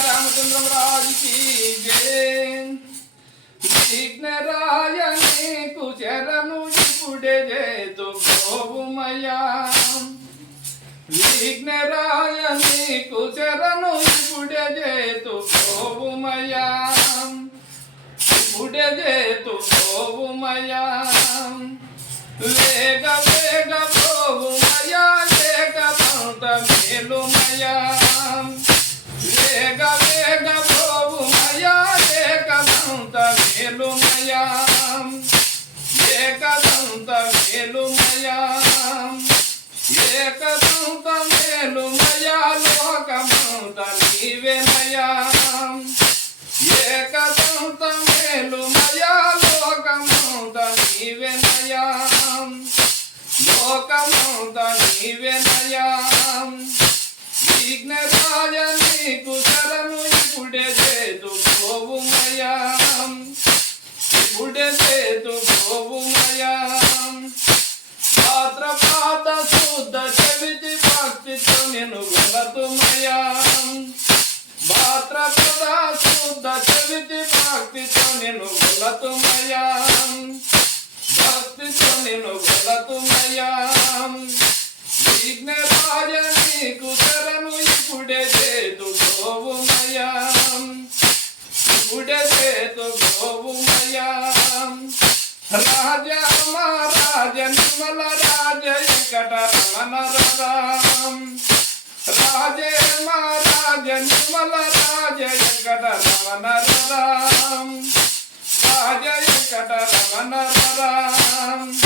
रामचंद्र महाराज की जय। विघ्नरायने कुचरनु इपुडे जेतु गोवुमया। विघ्नरायने कुचरनु इपुडे जेतु गोवुमया। इपुडे जेतु गोवुमया। वेग वेग गोवुमया वेग पंत मेलुमया। वेग वेग गोवुमया वेग पंत मेलुमया। एकदंत मेलुमया। एकदंत मेलुमया लोकमंत नीवेमया। एकदंत मेलुमया लोकमंत नीवेमया। लोकमंत नीवेमया। विघ्नरायने कुचरनु इपुडे जेतु गोवुमया। इपुडे जेतु गोवुमया। भाद्रपद शुद्ध चविति भक्तितो निनु गोलतुमया। भाद्रपद शुद्ध चविति भक्तितो निनु गोलतुमया। भक्तितो निनु गोलतुमया। विघ्नरायने कुचरनु इपुडे जेतु गोवुमया। इपुडे जेतु गोवुमया। राजा महाराज निर्मल राज वेंकटरमण राम। राजे महाराज निर्मल राज वेंकटरमण राम। राज वेंकटरमण राम।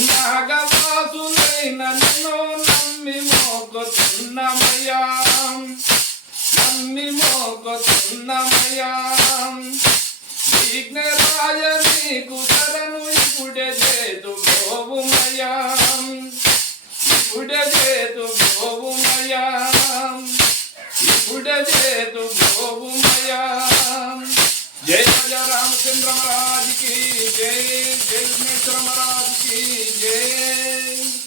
नागवासुदेन निन्नु नम्मि मोकुतुन्नमया। नम्मि मोकुतुन्नमया। विघ्नरायने कुचरनु इपुडे जेतु गोवुमया। इपुडे जेतु गोवुमया। इपुडे जेतु गोवुमया। जय राजा रामचंद्र महाराज की जय। जय विघ्नेश्वर महाराज की जय।